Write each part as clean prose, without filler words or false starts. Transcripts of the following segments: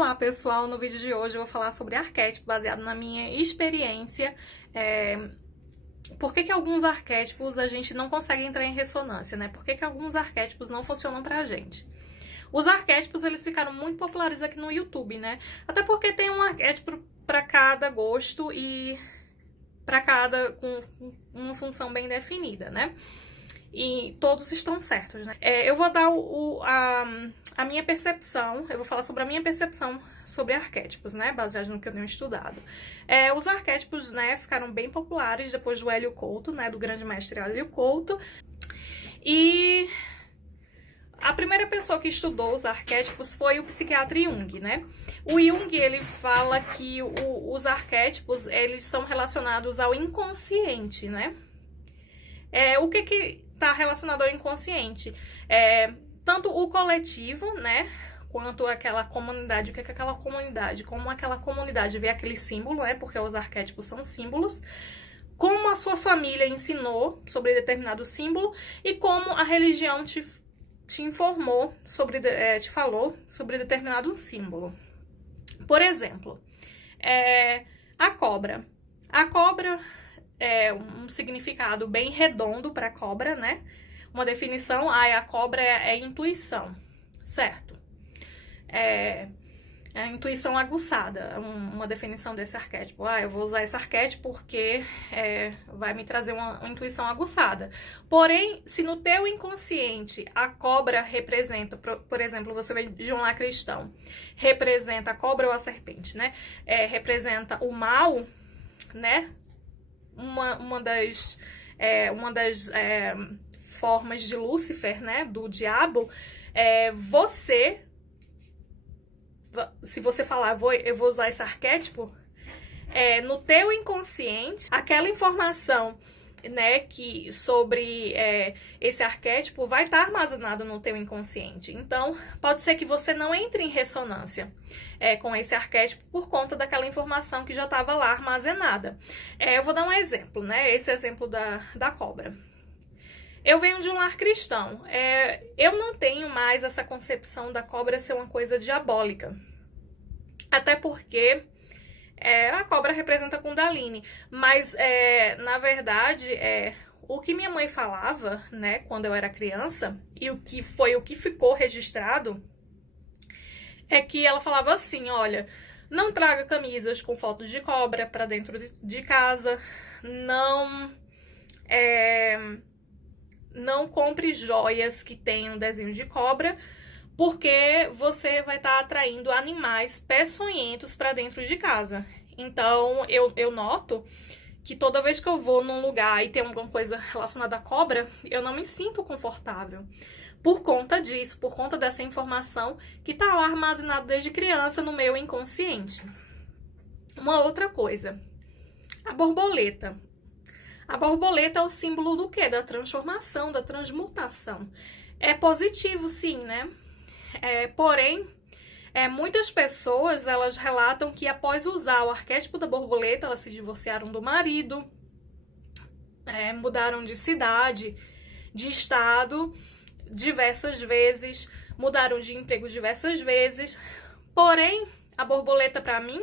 Olá pessoal, no vídeo de hoje eu vou falar sobre arquétipo baseado na minha experiência. Por que alguns arquétipos a gente não consegue entrar em ressonância, né? Por que alguns arquétipos não funcionam pra gente? Os arquétipos, eles ficaram muito populares aqui no YouTube, né? Até porque tem um arquétipo pra cada gosto e pra cada com uma função bem definida, né? E todos estão certos, né? Eu vou dar a minha percepção, eu vou falar sobre a minha percepção sobre arquétipos, né? Baseado no que eu tenho estudado. Os arquétipos, né, ficaram bem populares depois do Hélio Couto, né? Do grande mestre Hélio Couto. E a primeira pessoa que estudou os arquétipos foi o psiquiatra Jung, né? O Jung, ele fala que os arquétipos, eles são relacionados ao inconsciente, né? O que está relacionado ao inconsciente? Tanto o coletivo, né? Quanto aquela comunidade. O que é aquela comunidade? Como aquela comunidade vê aquele símbolo, né? Porque os arquétipos são símbolos. Como a sua família ensinou sobre determinado símbolo e como a religião te informou sobre, te falou sobre determinado símbolo. Por exemplo, a cobra. A cobra é um significado bem redondo para cobra, né? Uma definição, a cobra é intuição, certo? A intuição aguçada, uma definição desse arquétipo. Eu vou usar esse arquétipo porque vai me trazer uma intuição aguçada. Porém, se no teu inconsciente a cobra representa, por exemplo, você vem de um lar cristão, representa a cobra ou a serpente, né? Representa o mal, né? Uma das formas de Lúcifer, né? Do diabo, se você falar, eu vou usar esse arquétipo, no teu inconsciente, aquela informação, né, que sobre esse arquétipo vai estar armazenado no teu inconsciente. Então, pode ser que você não entre em ressonância com esse arquétipo por conta daquela informação que já estava lá armazenada. Eu vou dar um exemplo, né, esse exemplo da cobra. Eu venho de um lar cristão. Eu não tenho mais essa concepção da cobra ser uma coisa diabólica. Até porque a cobra representa Kundalini. Mas, na verdade, o que minha mãe falava, né, quando eu era criança, e o que ficou registrado, é que ela falava assim, olha, não traga camisas com fotos de cobra para dentro de casa, não compre joias que tenham desenho de cobra, porque você vai estar atraindo animais peçonhentos para dentro de casa. Então, eu noto que toda vez que eu vou num lugar e tem alguma coisa relacionada à cobra, eu não me sinto confortável. Por conta disso, por conta dessa informação que está lá armazenada desde criança no meu inconsciente. Uma outra coisa, a borboleta. A borboleta é o símbolo do quê? Da transformação, da transmutação. É positivo, sim, né? Porém, muitas pessoas, elas relatam que após usar o arquétipo da borboleta, elas se divorciaram do marido, mudaram de cidade, de estado diversas vezes, mudaram de emprego diversas vezes. Porém, a borboleta, para mim,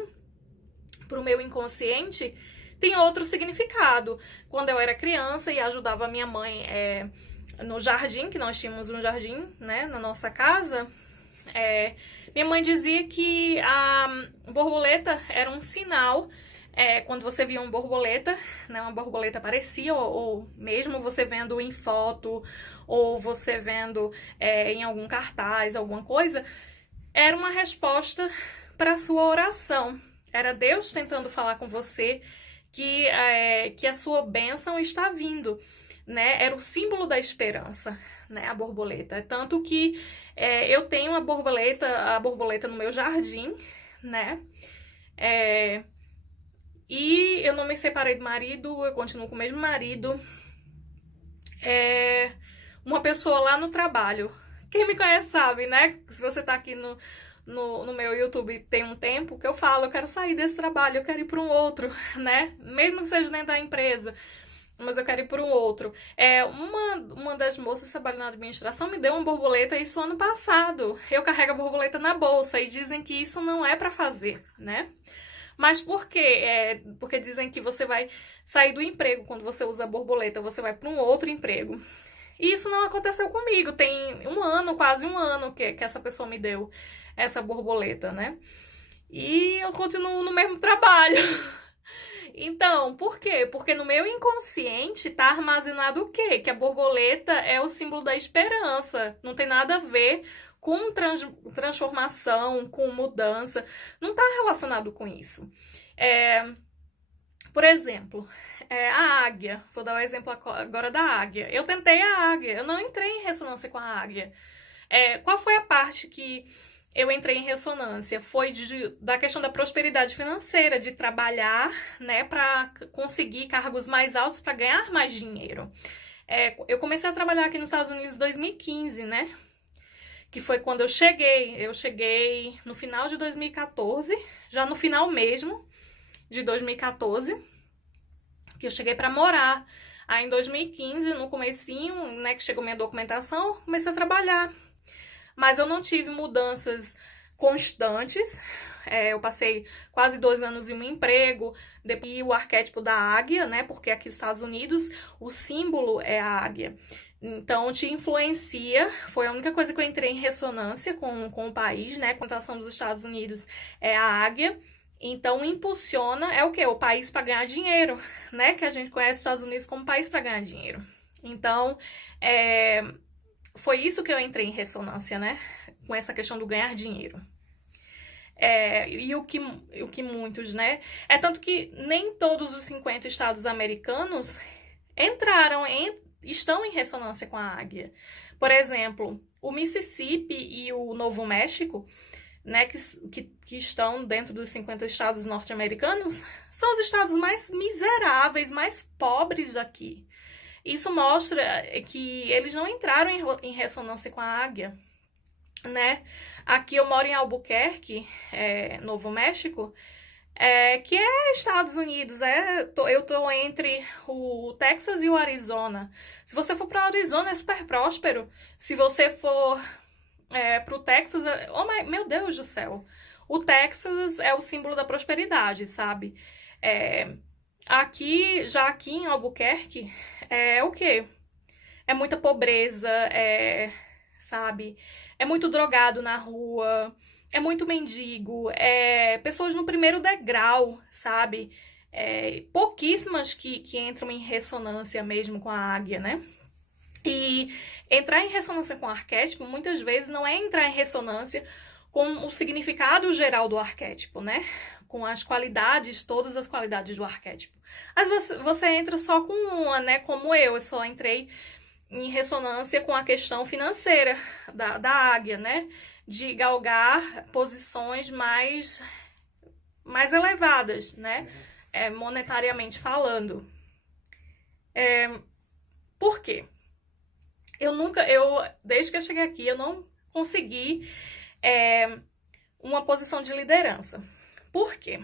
para o meu inconsciente, tem outro significado. Quando eu era criança e ajudava a minha mãe no jardim, que nós tínhamos um jardim, né, na nossa casa, minha mãe dizia que a borboleta era um sinal. Quando você via uma borboleta, né, uma borboleta aparecia, ou mesmo você vendo em foto, ou você vendo em algum cartaz, alguma coisa, era uma resposta para a sua oração. Era Deus tentando falar com você que a sua bênção está vindo, né? Era o símbolo da esperança, né? A borboleta. Tanto que eu tenho a borboleta no meu jardim, né? E eu não me separei do marido, eu continuo com o mesmo marido. Uma pessoa lá no trabalho, quem me conhece sabe, né? Se você tá aqui no meu YouTube tem um tempo que eu falo, eu quero sair desse trabalho, eu quero ir para um outro, né? Mesmo que seja dentro da empresa. mas eu quero ir por um outro. Uma das moças que trabalha na administração me deu uma borboleta isso ano passado. Eu carrego a borboleta na bolsa e dizem que isso não é pra fazer, né? Mas por quê? Porque dizem que você vai sair do emprego quando você usa a borboleta, você vai para um outro emprego. E isso não aconteceu comigo. Tem um ano, quase um ano, que essa pessoa me deu essa borboleta, né? E eu continuo no mesmo trabalho. Então, por quê? Porque no meu inconsciente tá armazenado o quê? Que a borboleta é o símbolo da esperança. Não tem nada a ver com transformação, com mudança. Não tá relacionado com isso. Por exemplo, a águia. Vou dar o exemplo agora da águia. Eu tentei a águia. Eu não entrei em ressonância com a águia. Qual foi a parte que eu entrei em ressonância? Foi da questão da prosperidade financeira, de trabalhar, né, para conseguir cargos mais altos, para ganhar mais dinheiro. Eu comecei a trabalhar aqui nos Estados Unidos em 2015, né? Que foi quando eu cheguei. Eu cheguei no final de 2014, já no final mesmo de 2014, que eu cheguei para morar. Aí em 2015, no comecinho, né, que chegou minha documentação, comecei a trabalhar. Mas eu não tive mudanças constantes. Eu passei quase 2 anos em um emprego, depois o arquétipo da águia, né? Porque aqui nos Estados Unidos o símbolo é a águia. Então te influencia. Foi a única coisa que eu entrei em ressonância com o país, né? A contação dos Estados Unidos é a águia. Então impulsiona, é o quê? O país para ganhar dinheiro, né? Que a gente conhece os Estados Unidos como país para ganhar dinheiro. Então, foi isso que eu entrei em ressonância, né? Com essa questão do ganhar dinheiro. E o que muitos, né? Tanto que nem todos os 50 estados americanos estão em ressonância com a águia. Por exemplo, o Mississippi e o Novo México, né, que estão dentro dos 50 estados norte-americanos, são os estados mais miseráveis, mais pobres daqui. Isso mostra que eles não entraram em ressonância com a águia, né? Aqui eu moro em Albuquerque, Novo México, que é Estados Unidos. Eu tô entre o Texas e o Arizona. Se você for para o Arizona, é super próspero. Se você for para o Texas, meu Deus do céu, o Texas é o símbolo da prosperidade, sabe? Aqui em Albuquerque, o quê? É muita pobreza, sabe? É muito drogado na rua, é muito mendigo, pessoas no primeiro degrau, sabe? Pouquíssimas que entram em ressonância mesmo com a águia, né? E entrar em ressonância com o arquétipo, muitas vezes, não é entrar em ressonância com o significado geral do arquétipo, né? Com as qualidades, todas as qualidades do arquétipo. Às vezes você entra só com uma, né? Como eu só entrei em ressonância com a questão financeira da águia, né? De galgar posições mais elevadas, né? Monetariamente falando. Por quê? Desde que eu cheguei aqui, eu não consegui uma posição de liderança. Por quê?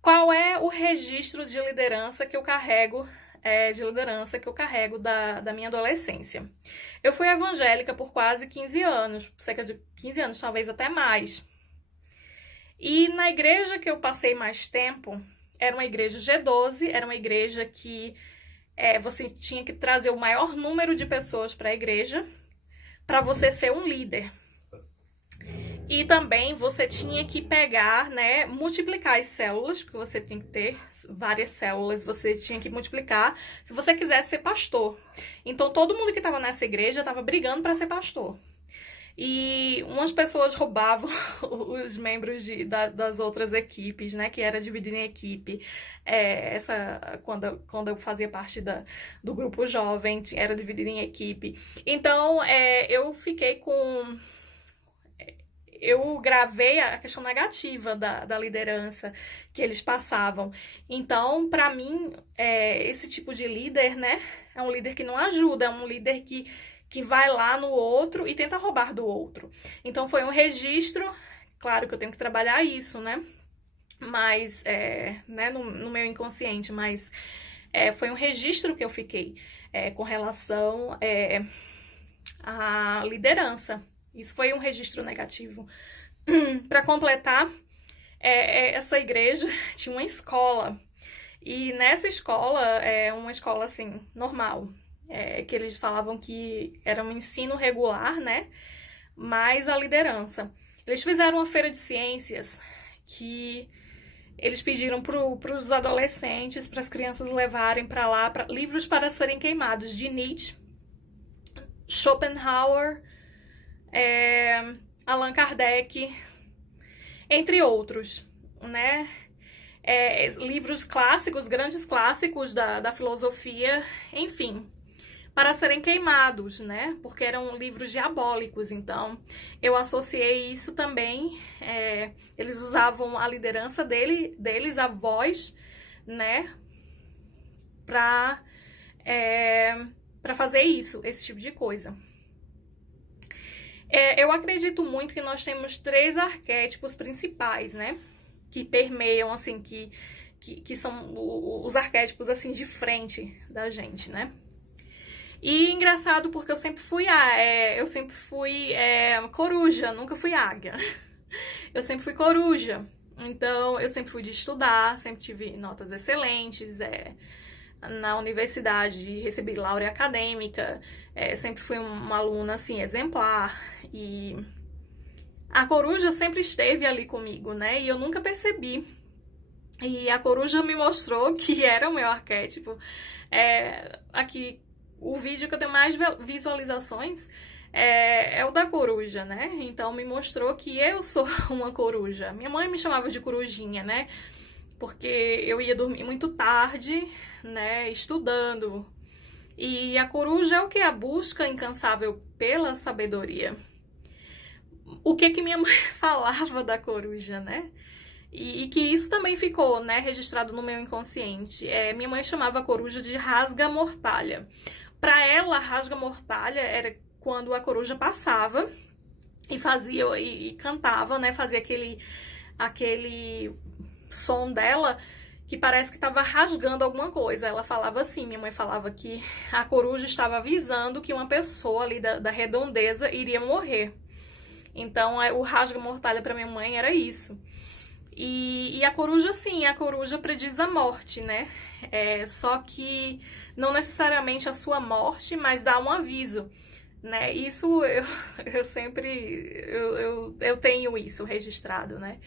Qual é o registro de liderança que eu carrego, da minha adolescência? Eu fui evangélica por quase 15 anos, cerca de 15 anos, talvez até mais. E na igreja que eu passei mais tempo, era uma igreja G12, era uma igreja que você tinha que trazer o maior número de pessoas para a igreja para você ser um líder. E também você tinha que pegar, né, multiplicar as células, porque você tinha que ter várias células, você tinha que multiplicar se você quisesse ser pastor. Então todo mundo que estava nessa igreja estava brigando para ser pastor. E umas pessoas roubavam os membros das outras equipes, né? Que era dividido em equipe. Quando eu fazia parte do grupo jovem, era dividido em equipe. Então, eu fiquei com... Eu gravei a questão negativa da liderança que eles passavam. Então, para mim, esse tipo de líder, né? É um líder que não ajuda, é um líder que vai lá no outro e tenta roubar do outro. Então, foi um registro, claro que eu tenho que trabalhar isso, né? Mas, né, no meu inconsciente, mas foi um registro que eu fiquei com relação à liderança. Isso foi um registro negativo. Para completar, essa igreja tinha uma escola. E nessa escola, uma escola assim, normal, que eles falavam que era um ensino regular, né? Mas a liderança. Eles fizeram uma feira de ciências que eles pediram para os adolescentes, para as crianças levarem para lá livros para serem queimados, de Nietzsche, Schopenhauer, Allan Kardec, entre outros, né? Livros clássicos, grandes clássicos da filosofia, enfim, para serem queimados, né? Porque eram livros diabólicos. Então, eu associei isso também. Eles usavam a liderança deles, a voz, né? Para fazer isso, esse tipo de coisa. Eu acredito muito que nós temos 3 arquétipos principais, né? Que permeiam, assim, que são os arquétipos, assim, de frente da gente, né? E engraçado porque eu sempre fui coruja, nunca fui águia. Eu sempre fui coruja. Então, eu sempre fui de estudar, sempre tive notas excelentes. Na universidade, recebi laurea acadêmica. Sempre fui uma aluna, assim, exemplar. E a coruja sempre esteve ali comigo, né? E eu nunca percebi. E a coruja me mostrou que era o meu arquétipo. Aqui, o vídeo que eu tenho mais visualizações é o da coruja, né? Então, me mostrou que eu sou uma coruja. Minha mãe me chamava de corujinha, né? Porque eu ia dormir muito tarde, né? Estudando. E a coruja é o que? A busca incansável pela sabedoria. O que minha mãe falava da coruja, né? E que isso também ficou, né, registrado no meu inconsciente. Minha mãe chamava a coruja de rasga-mortalha. Para ela, rasga-mortalha era quando a coruja passava e fazia e cantava, né? Fazia aquele som dela que parece que estava rasgando alguma coisa. Ela falava assim, minha mãe falava que a coruja estava avisando que uma pessoa ali da redondeza iria morrer. Então, o rasga-mortalha para minha mãe era isso. E a coruja, sim, a coruja prediz a morte, né? Só que não necessariamente a sua morte, mas dá um aviso, né? Isso eu sempre eu tenho isso registrado, né?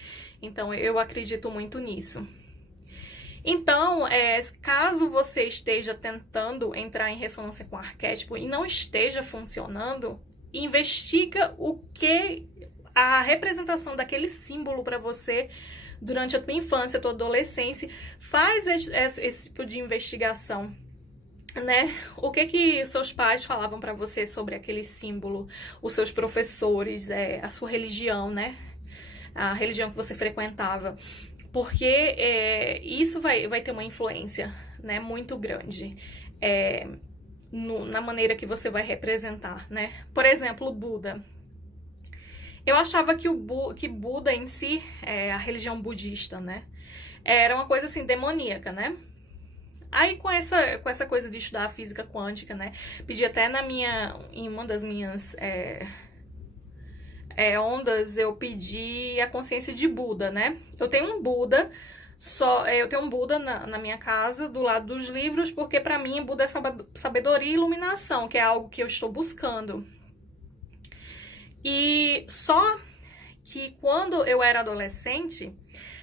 Então eu acredito muito nisso. Então, caso você esteja tentando entrar em ressonância com o arquétipo e não esteja funcionando, investiga o que a representação daquele símbolo para você durante a tua infância, a tua adolescência. Faz esse tipo de investigação, né? O que seus pais falavam para você sobre aquele símbolo, os seus professores, a sua religião, né? A religião que você frequentava. Porque isso vai ter uma influência, né, muito grande na maneira que você vai representar, né? Por exemplo, o Buda. Eu achava que Buda em si, a religião budista, né, era uma coisa assim demoníaca, né? Aí com essa coisa de estudar a física quântica, né, pedi até em uma das minhas ondas, eu pedi a consciência de Buda, né? Eu tenho um Buda, eu tenho um Buda na minha casa, do lado dos livros, porque pra mim Buda é sabedoria e iluminação, que é algo que eu estou buscando. E só que quando eu era adolescente,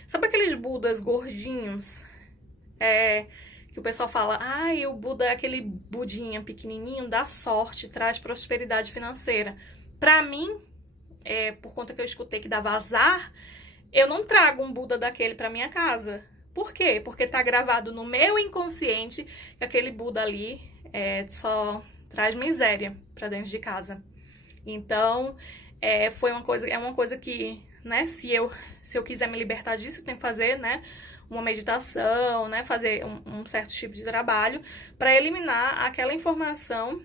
sabe aqueles Budas gordinhos? Que o pessoal fala, o Buda é aquele budinha pequenininho, dá sorte, traz prosperidade financeira. Pra mim, por conta que eu escutei que dava azar, eu não trago um Buda daquele pra minha casa. Por quê? Porque tá gravado no meu inconsciente que aquele Buda ali só traz miséria pra dentro de casa. Então, é uma coisa que, né, se eu quiser me libertar disso, eu tenho que fazer, né, uma meditação, né, fazer um certo tipo de trabalho para eliminar aquela informação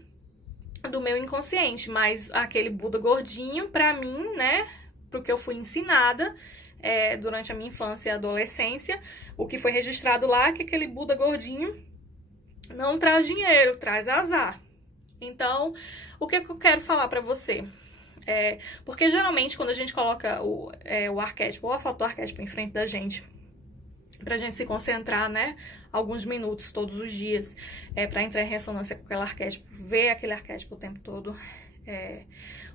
do meu inconsciente. Mas aquele Buda gordinho, pra mim, né, pro que eu fui ensinada durante a minha infância e adolescência, o que foi registrado lá é que aquele Buda gordinho não traz dinheiro, traz azar. Então, o que eu quero falar pra você? Porque geralmente quando a gente coloca o arquétipo ou a foto do arquétipo em frente da gente, pra gente se concentrar, né, alguns minutos todos os dias, pra entrar em ressonância com aquele arquétipo, ver aquele arquétipo o tempo todo.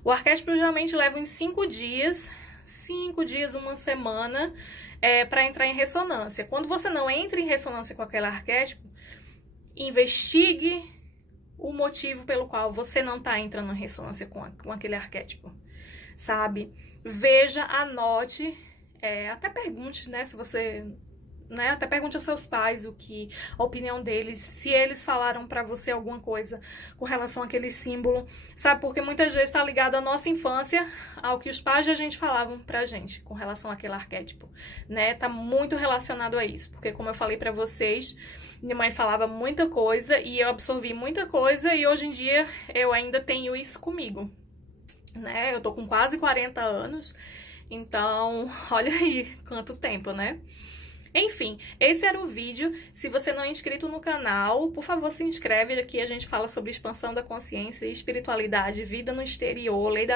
O arquétipo geralmente leva uns 5 dias, 1 semana, pra entrar em ressonância. Quando você não entra em ressonância com aquele arquétipo, investigue o motivo pelo qual você não tá entrando em ressonância com aquele arquétipo, sabe? Veja, anote, até pergunte, né, se você... até pergunte aos seus pais a opinião deles, se eles falaram pra você alguma coisa com relação àquele símbolo, sabe? Porque muitas vezes tá ligado à nossa infância, ao que os pais da gente falavam pra gente com relação àquele arquétipo, né? Tá muito relacionado a isso, porque como eu falei pra vocês, minha mãe falava muita coisa e eu absorvi muita coisa e hoje em dia eu ainda tenho isso comigo, né? Eu tô com quase 40 anos, então olha aí quanto tempo, né? Enfim, esse era o vídeo. Se você não é inscrito no canal, por favor, se inscreve. Aqui a gente fala sobre expansão da consciência, espiritualidade, vida no exterior, lei da